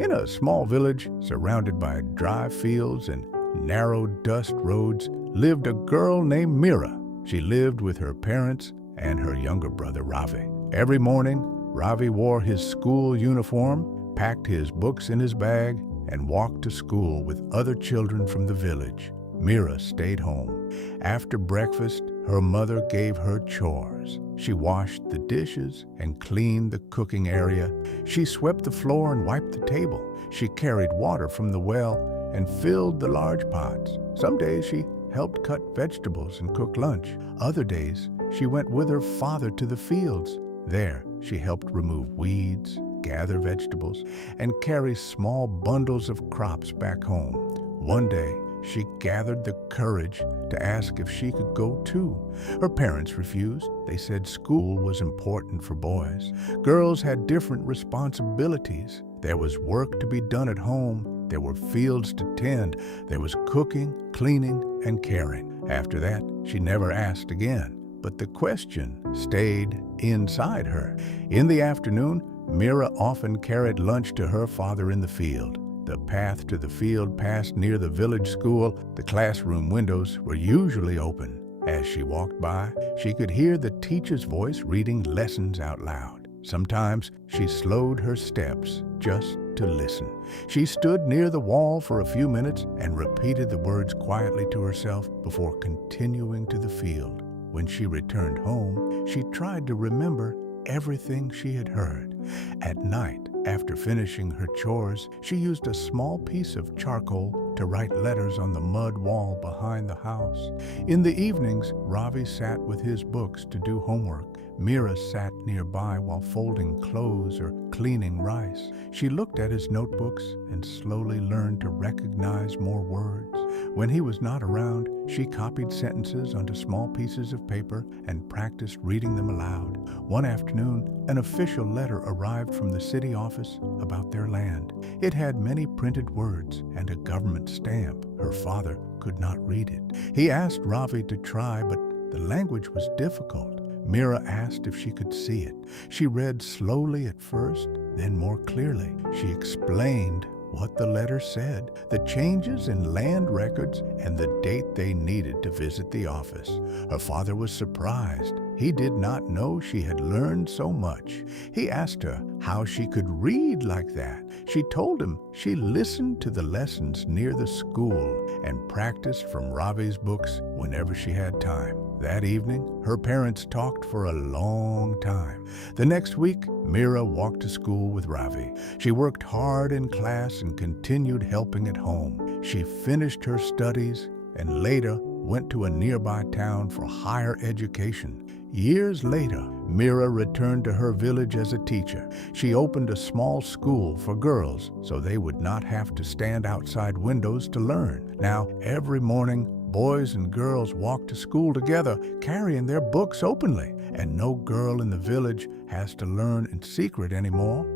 In a small village surrounded by dry fields and narrow dust roads lived a girl named Mira. She lived with her parents and her younger brother Ravi. Every morning, Ravi wore his school uniform, packed his books in his bag, and walked to school with other children from the village. Mira stayed home. After breakfast, her mother gave her chores. She washed the dishes and cleaned the cooking area. She swept the floor and wiped the table. She carried water from the well and filled the large pots. Some days she helped cut vegetables and cook lunch. Other days, she went with her father to the fields. There, she helped remove weeds, gather vegetables, and carry small bundles of crops back home. One day, she gathered the courage to ask if she could go too. Her parents refused. They said school was important for boys. Girls had different responsibilities. There was work to be done at home. There were fields to tend. There was cooking, cleaning, and caring. After that, she never asked again. But the question stayed inside her. In the afternoon, Mira often carried lunch to her father in the field. The path to the field passed near the village school. The classroom windows were usually open. As she walked by, she could hear the teacher's voice reading lessons out loud. Sometimes she slowed her steps just to listen. She stood near the wall for a few minutes and repeated the words quietly to herself before continuing to the field. When she returned home, she tried to remember everything she had heard. At night, after finishing her chores, she used a small piece of charcoal to write letters on the mud wall behind the house. In the evenings, Ravi sat with his books to do homework. Mira sat nearby while folding clothes or cleaning rice. She looked at his notebooks and slowly learned to recognize more words. When he was not around, she copied sentences onto small pieces of paper and practiced reading them aloud. One afternoon, an official letter arrived from the city office about their land. It had many printed words and a government stamp. Her father could not read it. He asked Ravi to try, but the language was difficult. Mira asked if she could see it. She read slowly at first, then more clearly. She explained what the letter said, the changes in land records, and the date they needed to visit the office. Her father was surprised. He did not know she had learned so much. He asked her how she could read like that. She told him she listened to the lessons near the school and practiced from Ravi's books whenever she had time. That evening, her parents talked for a long time. The next week, Mira walked to school with Ravi. She worked hard in class and continued helping at home. She finished her studies and later went to a nearby town for higher education. Years later, Mira returned to her village as a teacher. She opened a small school for girls so they would not have to stand outside windows to learn. Now, every morning, boys and girls walk to school together, carrying their books openly, and no girl in the village has to learn in secret anymore.